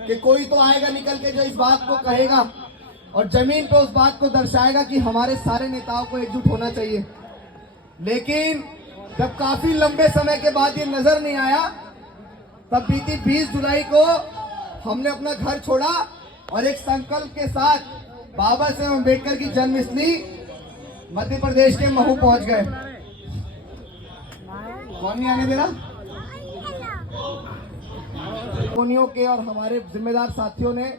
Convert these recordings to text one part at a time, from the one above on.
कि कोई तो आएगा निकल के जो इस बात को कहेगा और जमीन पे उस बात को दर्शाएगा कि हमारे सारे नेताओं को एकजुट होना चाहिए। लेकिन जब काफी लंबे समय के बाद ये नजर नहीं आया, तब बीती 20 जुलाई को हमने अपना घर छोड़ा और एक संकल्प के साथ बाबा साहेब अम्बेडकर की जन्मस्थली मध्य प्रदेश के महू पहुंच गए। कौन नहीं आने दे रहा? कॉलोनियों के और हमारे जिम्मेदार साथियों ने,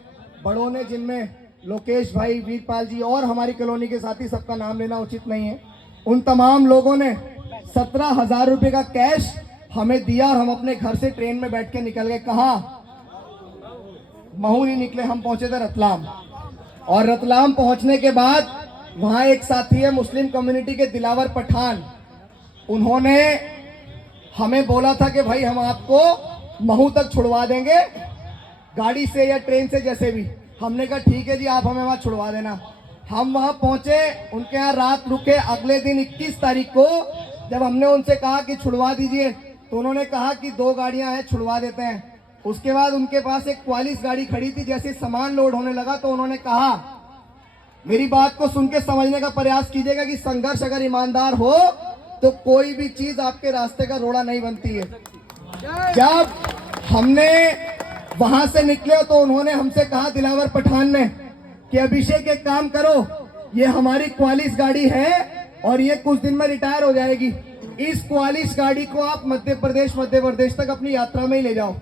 बड़ों ने, जिनमें लोकेश भाई, वीरपाल जी और हमारी कॉलोनी के साथी, सबका नाम लेना उचित नहीं है, उन तमाम लोगों ने 17,000 रुपए का कैश हमें दिया और हम अपने घर से ट्रेन में बैठ के निकल गए। कहाँ? महू नहीं निकले, हम पहुंचे थे रतलाम। और रतलाम पहुंचने के बाद वहां एक साथी है मुस्लिम कम्युनिटी के, दिलावर पठान, उन्होंने हमें बोला था कि भाई हम आपको महू तक छुड़वा देंगे गाड़ी से या ट्रेन से, जैसे भी। हमने कहा ठीक है जी, आप हमें वहां छुड़वा देना। हम वहां पहुंचे, उनके यहाँ रात रुके। अगले दिन 21 तारीख को जब हमने उनसे कहा कि छुड़वा दीजिए, तो उन्होंने कहा कि 2 गाड़ियां हैं, छुड़वा देते हैं। उसके बाद उनके पास एक 44 गाड़ी खड़ी थी। जैसे सामान लोड होने लगा तो उन्होंने कहा, मेरी बात को सुन के समझने का प्रयास कीजिएगा कि संघर्ष अगर ईमानदार हो तो कोई भी चीज आपके रास्ते का रोड़ा नहीं बनती है। जब हमने वहां से निकले तो उन्होंने हमसे कहा, दिलावर पठान ने, कि अभिषेक एक काम करो, ये हमारी 44 गाड़ी है और ये कुछ दिन में रिटायर हो जाएगी। इस 44 गाड़ी को आप मध्य प्रदेश तक अपनी यात्रा में ही ले जाओ।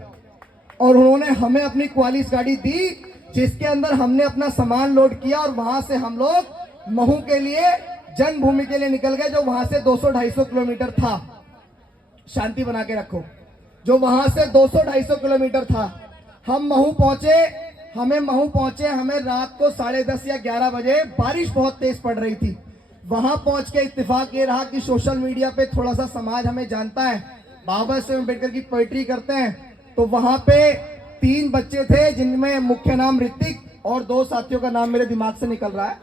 और उन्होंने हमें अपनी 44 गाड़ी दी, जिसके अंदर हमने अपना सामान लोड किया और वहां से हम लोग महू के लिए, जन्मभूमि के लिए निकल गए, जो वहां से 200-250 किलोमीटर था। शांति बना के रखो। जो वहां से 200-250 किलोमीटर था। हम महू पहुंचे, हमें रात को 10:30 या 11 बजे बारिश बहुत तेज पड़ रही थी। वहां पहुंच के इत्तेफाक ये रहा कि सोशल मीडिया पे थोड़ा सा समाज हमें जानता है, बाबा साहेब अम्बेडकर की पोइट्री करते हैं। तो वहां पे 3 बच्चे थे, जिनमें मुख्य नाम ऋतिक और 2 साथियों का नाम मेरे दिमाग से निकल रहा है।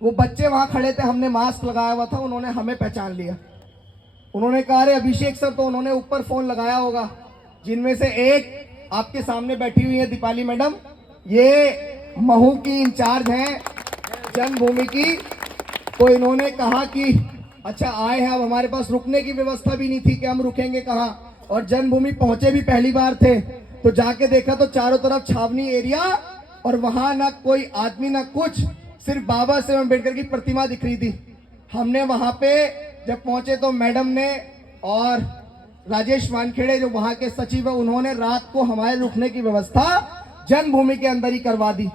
वो बच्चे वहां खड़े थे, हमने मास्क लगाया हुआ था, उन्होंने हमें पहचान लिया। उन्होंने कहा, अरे अभिषेक सर, तो उन्होंने ऊपर फोन लगाया होगा। जिनमें से एक आपके सामने बैठी हुई है, दीपाली मैडम, ये महू की इंचार्ज हैं जन्मभूमि की। तो इन्होंने कहा कि अच्छा आए हैं, अब हमारे पास रुकने की व्यवस्था भी नहीं थी कि हम रुकेंगे कहाँ, और जन्मभूमि पहुंचे भी पहली बार थे। तो जाके देखा तो चारों तरफ छावनी एरिया, और वहां ना कोई आदमी ना कुछ, सिर्फ बाबा साहेब अम्बेडकर की प्रतिमा दिख रही थी। हमने वहां पे जब पहुंचे तो मैडम ने और राजेश वानखेड़े, जो वहां के सचिव है, उन्होंने रात को हमारे रुकने की व्यवस्था जन्मभूमि के अंदर ही करवा दी।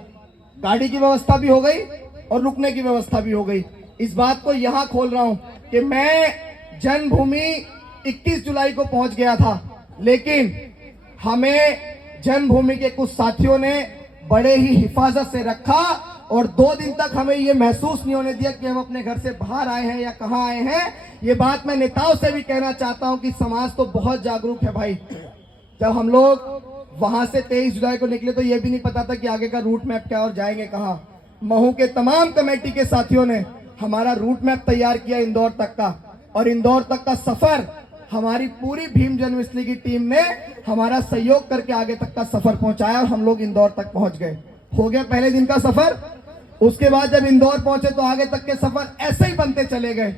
गाड़ी की व्यवस्था भी हो गई और रुकने की व्यवस्था भी हो गई। इस बात को यहां खोल रहा हूं कि मैं जन्मभूमि 21 जुलाई को पहुंच गया था, लेकिन हमें जन्मभूमि के कुछ साथियों ने बड़े ही हिफाजत से रखा और 2 दिन तक हमें ये महसूस नहीं होने दिया कि हम अपने घर से बाहर आए हैं या कहां आए हैं। ये बात मैं नेताओं से भी कहना चाहता हूं कि समाज तो बहुत जागरूक है भाई। जब हम लोग वहां से 23 जुलाई को निकले तो ये भी नहीं पता था कि आगे का रूट मैप क्या और जाएंगे कहां। महू के तमाम कमेटी के साथियों ने हमारा रूट मैप तैयार किया इंदौर तक का, और इंदौर तक का सफर हमारी पूरी भीम जन्मस्थली की टीम ने हमारा सहयोग करके आगे तक का सफर पहुंचाया और हम लोग इंदौर तक पहुंच गए। हो गया पहले दिन का सफर। उसके बाद जब इंदौर पहुंचे तो आगे तक के सफर ऐसे ही बनते चले गए।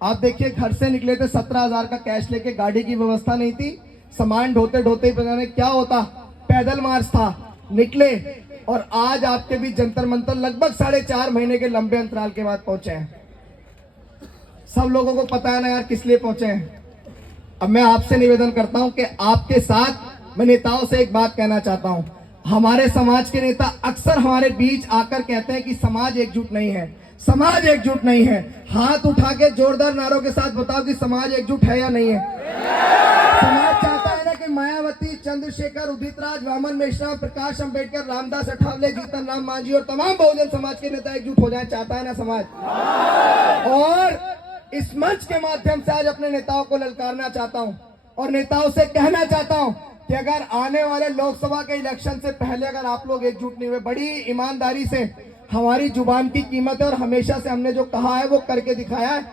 आप देखिए, घर से निकले थे 17,000 का कैश लेके, गाड़ी की व्यवस्था नहीं थी, सामान ढोते ढोते ही पता नहीं क्या होता, पैदल मार्च था, निकले। और आज आपके बीच जंतर मंतर लगभग 4.5 महीने के लंबे अंतराल के बाद पहुंचे हैं। सब लोगों को पता है ना यार किस लिए पहुंचे हैं। अब मैं आपसे निवेदन करता हूं कि आपके साथ मैं नेताओं से एक बात कहना चाहता हूं। हमारे समाज के नेता अक्सर हमारे बीच आकर कहते हैं कि समाज एकजुट नहीं है, समाज एकजुट नहीं है। हाथ उठा के जोरदार नारों के साथ बताओ कि समाज एकजुट है या नहीं है। समाज चाहता है ना कि मायावती, चंद्रशेखर, उदित राज, वामन मेश्राम, प्रकाश अंबेडकर, रामदास अठावले, जीतन राम मांझी और तमाम बहुजन समाज के नेता एकजुट हो जाए, चाहता है ना समाज। और इस मंच के माध्यम से आज अपने नेताओं को ललकारना चाहता हूं और नेताओं से कहना चाहता हूं कि अगर आने वाले लोकसभा के इलेक्शन से पहले अगर आप लोग एकजुट नहीं हुए, बड़ी ईमानदारी से, हमारी जुबान की कीमत है और हमेशा से हमने जो कहा है वो करके दिखाया है।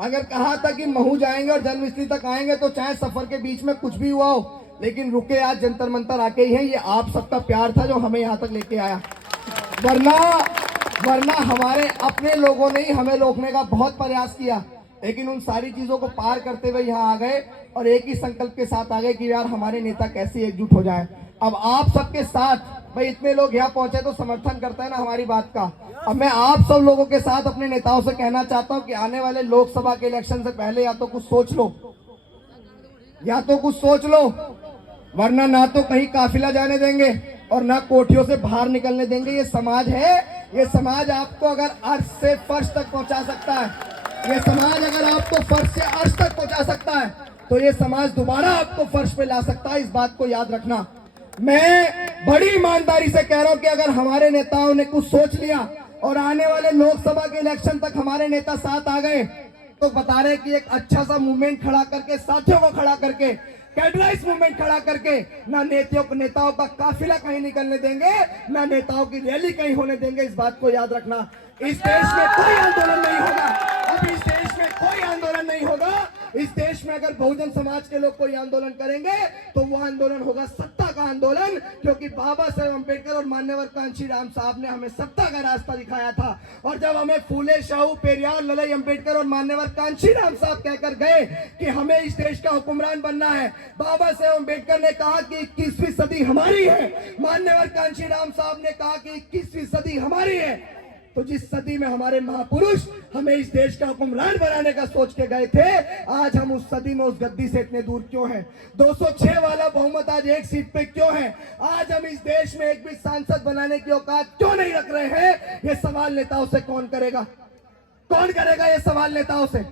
अगर कहा था कि महू जाएंगे और जन्मस्थली तक आएंगे तो चाहे सफर के बीच में कुछ भी हुआ हो, लेकिन रुके आज जंतर मंतर आके ही हैं। ये आप सबका प्यार था जो हमें यहाँ तक लेके आया, वरना हमारे अपने लोगों ने ही हमें रोकने का बहुत प्रयास किया, लेकिन उन सारी चीजों को पार करते हुए यहाँ आ गए और एक ही संकल्प के साथ आ गए कि यार हमारे नेता कैसे एकजुट हो जाए। अब आप सबके साथ, भाई इतने लोग यहाँ पहुंचे तो समर्थन करता है ना हमारी बात का। अब मैं आप सब लोगों के साथ अपने नेताओं से कहना चाहता हूँ कि आने वाले लोकसभा के इलेक्शन से पहले या तो कुछ सोच लो, वरना ना तो कहीं काफिला जाने देंगे और ना कोठियों से बाहर निकलने देंगे। ये समाज है, ये समाज आपको अगर अर्श से फर्श तक पहुंचा सकता है, ये समाज अगर आपको फर्श से अर्श तक पहुंचा सकता है, तो ये समाज दोबारा आपको फर्श पे ला सकता है। इस बात को याद रखना। मैं बड़ी ईमानदारी से कह रहा हूं कि अगर हमारे नेताओं ने कुछ सोच लिया और आने वाले लोकसभा के इलेक्शन तक हमारे नेता साथ आ गए, तो बता रहे कि एक अच्छा सा मूवमेंट खड़ा करके, साथियों को खड़ा करके, कैटलाइज मूवमेंट खड़ा करके, ना नेताओं का काफिला कहीं निकलने देंगे, ना नेताओं की रैली कहीं होने देंगे। इस बात को याद रखना। इस देश में कोई आंदोलन नहीं होगा, अब इस देश में कोई आंदोलन नहीं होगा। इस देश में अगर बहुजन समाज के लोग कोई आंदोलन करेंगे तो वो आंदोलन होगा सत्ता का आंदोलन, क्योंकि बाबा साहेब अम्बेडकर और मान्यवर कांशीराम साहब ने हमें सत्ता का रास्ता दिखाया था। और जब हमें फूले शाहू पेरियार ललई अम्बेडकर और मान्यवर कांशीराम साहब कहकर गए कि हमें इस देश का हुक्मरान बनना है, बाबा साहेब अम्बेडकर ने कहा कि 21वीं सदी हमारी है, मान्यवर कांशीराम साहब ने कहा कि 21वीं सदी हमारी है। तो जिस सदी में हमारे महापुरुष हमें इस देश का हुक्मरान बनाने का सोच के गए थे, आज हम उस सदी में उस गद्दी से इतने दूर क्यों हैं? 206 वाला बहुमत आज एक सीट पे क्यों है? आज हम इस देश में एक भी सांसद बनाने की औकात क्यों नहीं रख रहे हैं? ये सवाल नेताओं से कौन करेगा ये सवाल नेताओं से?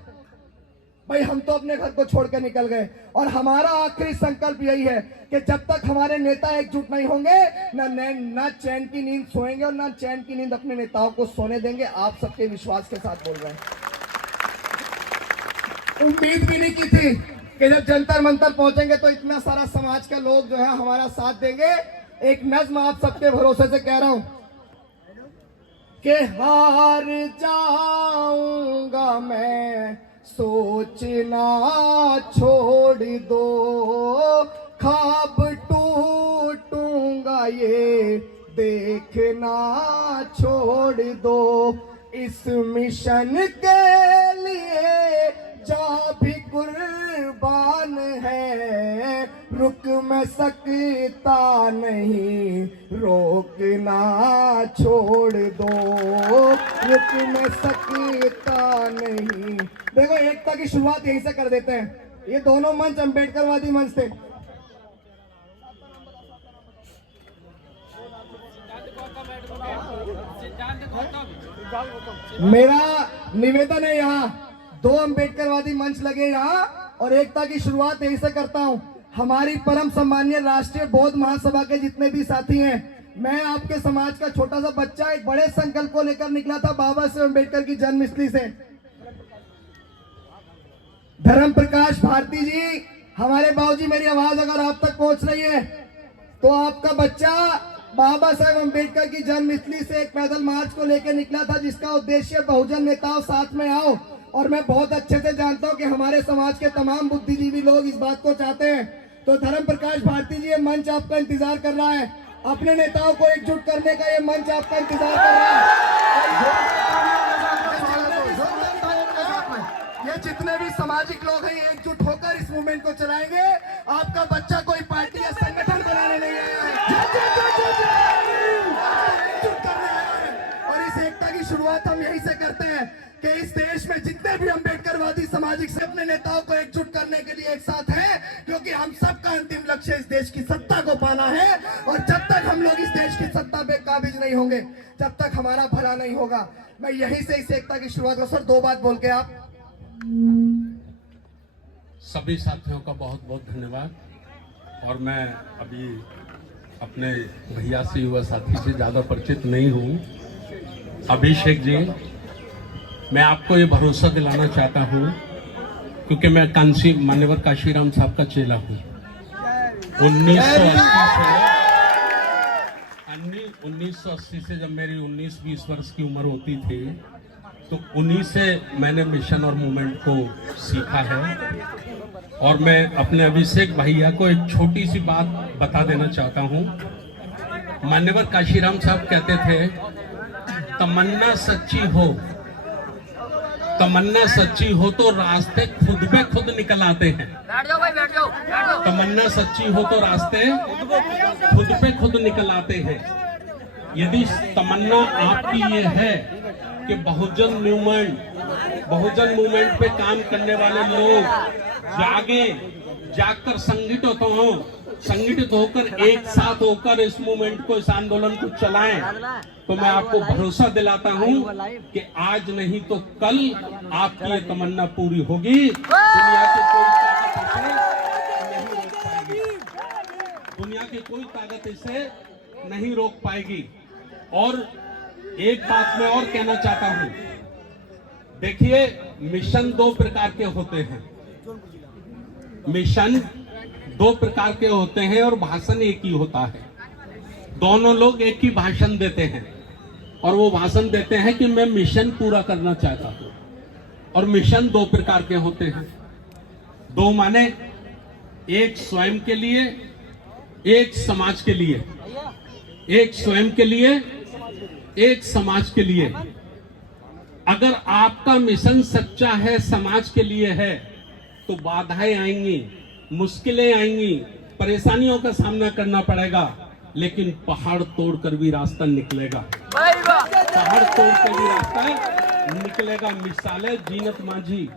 भाई हम तो अपने घर को छोड़ के निकल गए और हमारा आखिरी संकल्प यही है कि जब तक हमारे नेता एकजुट नहीं होंगे, ना चैन की नींद सोएंगे और ना चैन की नींद अपने नेताओं को सोने देंगे। आप सबके विश्वास के साथ बोल रहे हैं। उम्मीद भी नहीं की थी कि जब जंतर मंतर पहुंचेंगे तो इतना सारा समाज का लोग जो है हमारा साथ देंगे। एक नज्म आप सबके भरोसे से कह रहा हूं कि हार जाऊंगा मैं, सोचना छोड़ दो, ख्वाब टूटूंगा ये देखना छोड़ दो, इस मिशन के लिए जो भी कुर्बान है, रुक मैं सकता नहीं, रोकना छोड़ दो, रुक मैं सकता नहीं। देखो एकता की शुरुआत यहीं से कर देते हैं। ये दोनों मंच अम्बेडकरवादी मंच थे। मेरा निवेदन है, यहाँ 2 अम्बेडकरवादी मंच लगे यहाँ और एकता की शुरुआत यहीं से करता हूँ। हमारी परम सम्मानीय राष्ट्रीय बौद्ध महासभा के जितने भी साथी हैं, मैं आपके समाज का छोटा सा बच्चा एक बड़े संकल्प को लेकर निकला था बाबा साहेब अम्बेडकर की जन्मस्थली से। धर्म प्रकाश भारती जी, हमारे बाबूजी, मेरी आवाज अगर आप तक पहुंच रही है तो आपका बच्चा बाबा साहेब अम्बेडकर की जन्मस्थली से एक पैदल मार्च को लेकर निकला था, जिसका उद्देश्य बहुजन नेताओं साथ में आओ। और मैं बहुत अच्छे से जानता हूं कि हमारे समाज के तमाम बुद्धिजीवी लोग इस बात को चाहते हैं। तो धर्म प्रकाश भारती जी, ये मंच आपका इंतजार कर रहा है, अपने नेताओं को एकजुट करने का ये मंच आपका इंतजार कर रहा है। ये जितने भी सामाजिक लोग हैं, एकजुट होकर इस मूवमेंट को चलाएंगे। आपका बच्चा कोई पार्टी या संगठन बनाने नहीं आया है, एकजुट करने आया है। और इस एकता की शुरुआत हम यहीं से करते हैं कि इस देश में जितने भी अम्बेडकरवादी सामाजिक से अपने नेताओं को एकजुट करने के लिए एक साथ हैं, क्योंकि हम सबका अंतिम लक्ष्य इस देश की सत्ता को पाना है। और जब तक हम लोग इस देश की सत्ता पे काबिज नहीं होंगे, जब तक हमारा भला नहीं होगा। मैं यहीं से इस एकता की शुरुआत करूं। सर 2 बात बोल के आप। सभी साथियों का बहुत बहुत धन्यवाद। और मैं अभी अपने भैया से, युवा साथी से ज़्यादा परिचित नहीं हूँ। अभिषेक जी, मैं आपको ये भरोसा दिलाना चाहता हूँ, क्योंकि मैं मान्यवर काशीराम साहब का चेला हूँ। 1980 से जब मेरी 19-20 वर्ष की उम्र होती थी, तो उन्हीं से मैंने मिशन और मूवमेंट को सीखा है। और मैं अपने अभिषेक भैया को एक छोटी सी बात बता देना चाहता हूं। मान्यवर काशीराम साहब कहते थे, तमन्ना सच्ची हो, तमन्ना सच्ची हो तो रास्ते खुद पे खुद निकल आते हैं। बैठ जाओ भाई, बैठ जाओ, बैठ जाओ। तमन्ना सच्ची हो तो रास्ते खुद पे खुद निकल आते हैं। यदि तमन्ना आपकी ये है कि बहुजन मूवमेंट पे काम करने वाले लोग जागकर संगठित होकर एक साथ होकर इस मूवमेंट को, इस आंदोलन को चलाएं, तो मैं आपको भरोसा दिलाता हूं कि आज नहीं तो कल आपकी ये तमन्ना पूरी होगी। दुनिया की कोई ताकत इसे नहीं रोक पाएगी। और एक बात मैं और कहना चाहता हूं, देखिए, मिशन दो प्रकार के होते हैं, मिशन दो प्रकार के होते हैं और भाषण एक ही होता है। दोनों लोग एक ही भाषण देते हैं और वो भाषण देते हैं कि मैं मिशन पूरा करना चाहता हूं। और मिशन दो प्रकार के होते हैं। दो माने एक स्वयं के लिए, एक समाज के लिए। एक स्वयं के लिए, एक समाज के लिए। अगर आपका मिशन सच्चा है, समाज के लिए है, तो बाधाएं आएंगी, मुश्किलें आएंगी, परेशानियों का सामना करना पड़ेगा, लेकिन पहाड़ तोड़कर भी रास्ता निकलेगा। पहाड़ तोड़कर भी रास्ता निकलेगा। मिसाल है जीनत मांझी,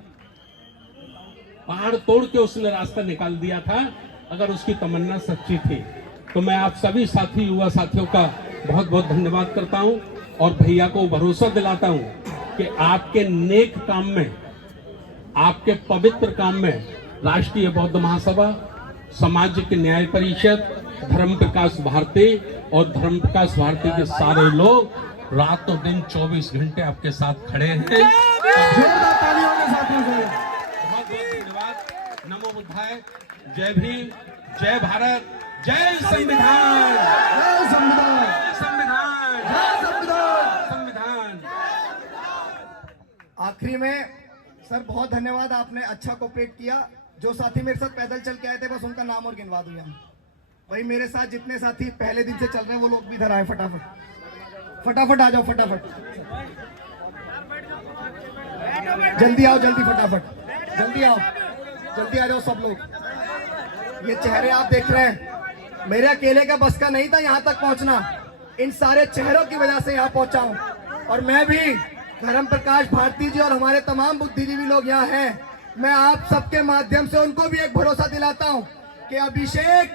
पहाड़ तोड़ के उसने रास्ता निकाल दिया था, अगर उसकी तमन्ना सच्ची थी। तो मैं आप सभी साथी, युवा साथियों का बहुत बहुत धन्यवाद करता हूं और भैया को भरोसा दिलाता हूं कि आपके नेक काम में, आपके पवित्र काम में राष्ट्रीय बौद्ध महासभा, सामाजिक न्याय परिषद, धर्म प्रकाश भारती और धर्म प्रकाश भारती के सारे लोग रातों दिन 24 घंटे आपके साथ खड़े हैं। बहुत बहुत धन्यवाद। नमो बुद्धाय। जय भीम, जय भारत, जय संविधान, जय संविधान, संविधान, संविधान। आखिरी में सर बहुत धन्यवाद, आपने अच्छा कोऑपरेट किया। जो साथी मेरे साथ पैदल चल के आए थे, बस उनका नाम और गिनवा दूंगा भाई। मेरे साथ जितने साथी पहले दिन से चल रहे हैं वो लोग भी इधर आए, फटाफट आ जाओ, फटाफट जल्दी आओ, जल्दी फटाफट जल्दी आओ, जल्दी आ जाओ सब लोग। ये चेहरे आप देख रहे हैं, मेरे अकेले का बस का नहीं था यहाँ तक पहुँचना, इन सारे चेहरों की वजह से यहाँ पहुँचा हूँ। और मैं भी, धर्म प्रकाश भारती जी और हमारे तमाम बुद्धिजीवी लोग यहाँ हैं, मैं आप सबके माध्यम से उनको भी एक भरोसा दिलाता हूँ कि अभिषेक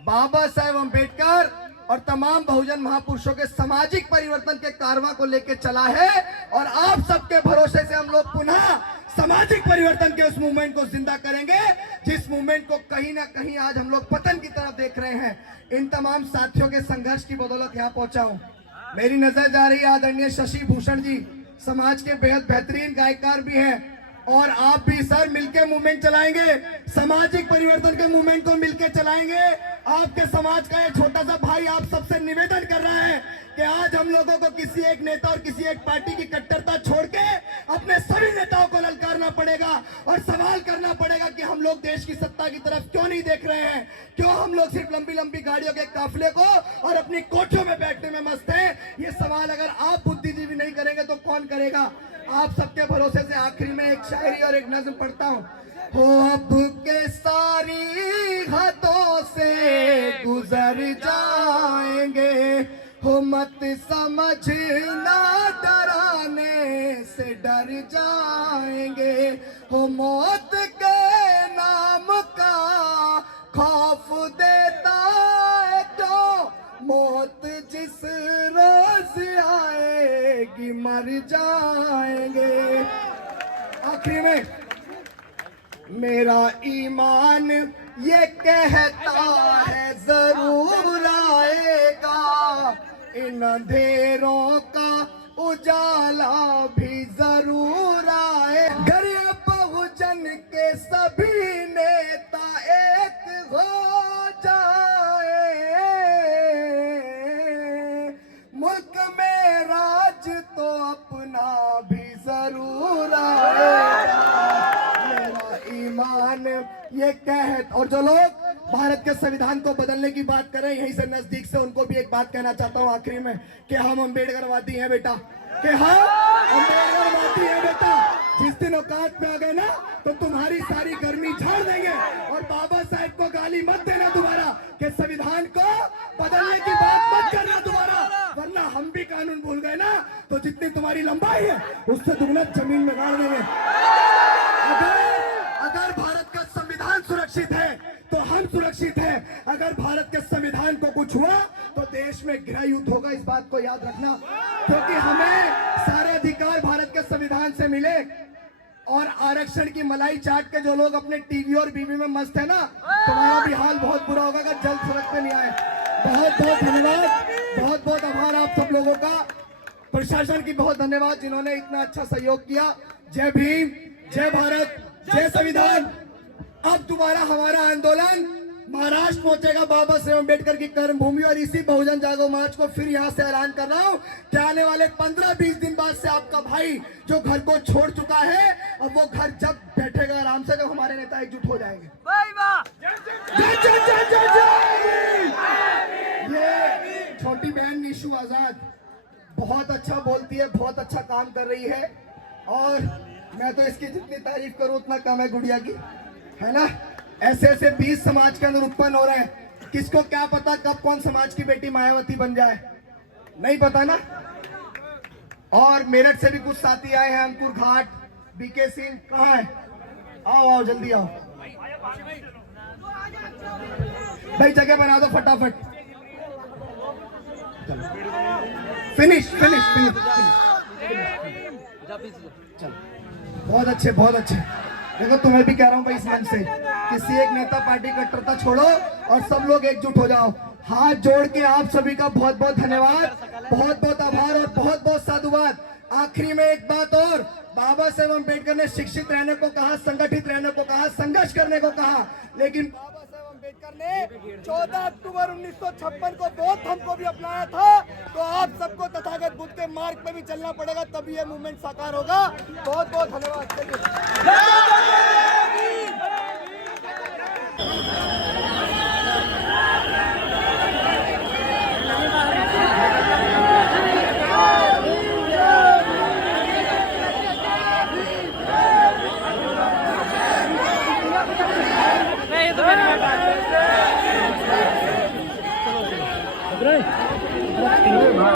बाबा साहेब अम्बेडकर और तमाम बहुजन महापुरुषों के सामाजिक परिवर्तन के कारवां को लेकर चला है। और आप सबके भरोसे से हम लोग पुनः सामाजिक परिवर्तन के उस मूवमेंट को जिंदा करेंगे, जिस मूवमेंट को कहीं ना कहीं आज हम लोग पतन की तरफ देख रहे हैं। इन तमाम साथियों के संघर्ष की बदौलत यहाँ पहुंचा हूं। मेरी नजर जा रही है आदरणीय शशि भूषण जी, समाज के बेहद बेहतरीन गायकार भी हैं। और आप भी सर मिलके मूवमेंट चलाएंगे, सामाजिक परिवर्तन के मूवमेंट को मिलके चलाएंगे। आपके समाज का एक छोटा सा भाई आप सबसे निवेदन कर रहा है कि आज हम लोगों को किसी एक नेता और किसी एक पार्टी की कट्टरता छोड़ के अपने सभी नेताओं को ललकारना पड़ेगा और सवाल करना पड़ेगा कि हम लोग देश की सत्ता की तरफ क्यों नहीं देख रहे हैं, क्यों हम लोग सिर्फ लंबी लंबी गाड़ियों के काफिले को और अपनी कोठियों में बैठने में मस्त हैं। ये सवाल अगर आप बुद्धिजीवी नहीं करेंगे तो कौन करेगा। आप सबके भरोसे से आखिरी में एक शायरी और एक नज्म पढ़ता हूँ। हो अब के सारी हाथों से गुजर जाएंगे, हो मत समझना डराने से डर जाएंगे, हो मौत के नाम का खौफ देता है तो मौत जिस रोज आएगी मर जाएंगे। आखिरी में मेरा ईमान ये कहता है जरूर आएगा, इन अंधेरों का उजाला भी जरूर आए। गरीब बहुजन के सभी नेता एक हो जाए, मुल्क में राज तो अपना भी जरूर आएगा। मेरा ईमान ये क्या है। और जो लोग भारत के संविधान को बदलने की बात कर रहे हैं यहीं से नजदीक से, उनको भी एक बात कहना चाहता हूं आखिरी में कि हम अम्बेडकरवादी हैं बेटा, कि हम अम्बेडकरवादी हैं बेटा। जिस दिन औकात पे आ गए ना तो तुम्हारी सारी गर्मी झाड़ देंगे। और बाबा साहेब को गाली मत देना दोबारा कि संविधान को बदलने की बात मत करना दोबारा, वरना हम भी कानून भूल गए ना तो जितनी तुम्हारी लंबाई है उससे दुगना जमीन में गाड़ देंगे। अगर भारत का संविधान सुरक्षित है तो हम सुरक्षित हैं। अगर भारत के संविधान को कुछ हुआ तो देश में गृह युद्ध होगा, इस बात को याद रखना। क्योंकि हमें सारे अधिकार भारत के संविधान से मिले। और आरक्षण की मलाई चाट के जो लोग अपने टीवी और बीवी में मस्त है ना, तुम्हारा भी हाल बहुत बुरा होगा अगर जल्द सड़क पे नहीं आए। बहुत बहुत धन्यवाद, बहुत बहुत आभार आप सब लोगों का। प्रशासन की बहुत धन्यवाद जिन्होंने इतना अच्छा सहयोग किया। जय भीम, जय भारत, जय संविधान। अब दोबारा हमारा आंदोलन महाराष्ट्र पहुंचेगा बाबा साहेब अम्बेडकर की कर्मभूमि। और इसी बहुजन जागो मार्च को फिर यहां से ऐलान कर रहा हूं कि आने वाले 15-20 दिन बाद से आपका भाई जो घर को छोड़ चुका है, अब वो घर जब बैठेगा आराम से, जब हमारे नेता एकजुट हो जाएंगे। जय जय जय जय जय। ये छोटी बहन निशु आजाद बहुत अच्छा बोलती है, बहुत अच्छा काम कर रही है। और मैं तो इसकी जितनी तारीफ करूं उतना कम है गुड़िया की, है ना। ऐसे ऐसे 20 समाज के अंदर उत्पन्न हो रहे हैं, किसको क्या पता कब कौन समाज की बेटी मायावती बन जाए, नहीं पता ना। और मेरठ से भी कुछ साथी आए हैं, अंकुर घाट, बीके सिंह, कहाँ है? आओ आओ जल्दी आओ भाई, जगह बना दो फटाफट। फिनिश फिनिश फिनिश चलो, बहुत अच्छे बहुत अच्छे। देखो तुम्हें भी कह रहा हूं भाई इस मंच से, किसी एक नेता पार्टी कट्टरता छोड़ो और सब लोग एकजुट हो जाओ। हाथ जोड़ के आप सभी का बहुत बहुत धन्यवाद, बहुत बहुत आभार और बहुत बहुत साधुवाद। आखिरी में एक बात और, बाबा साहेब अम्बेडकर ने शिक्षित रहने को कहा, संगठित रहने को कहा, संघर्ष करने को कहा, लेकिन बाबा साहेब अम्बेडकर ने 14 अक्टूबर 1956 को बौद्ध धर्म को भी अपनाया था। तो आप सबको तथागत बुद्ध के मार्ग पे भी चलना पड़ेगा, तभी ये मूवमेंट साकार होगा। बहुत बहुत धन्यवाद।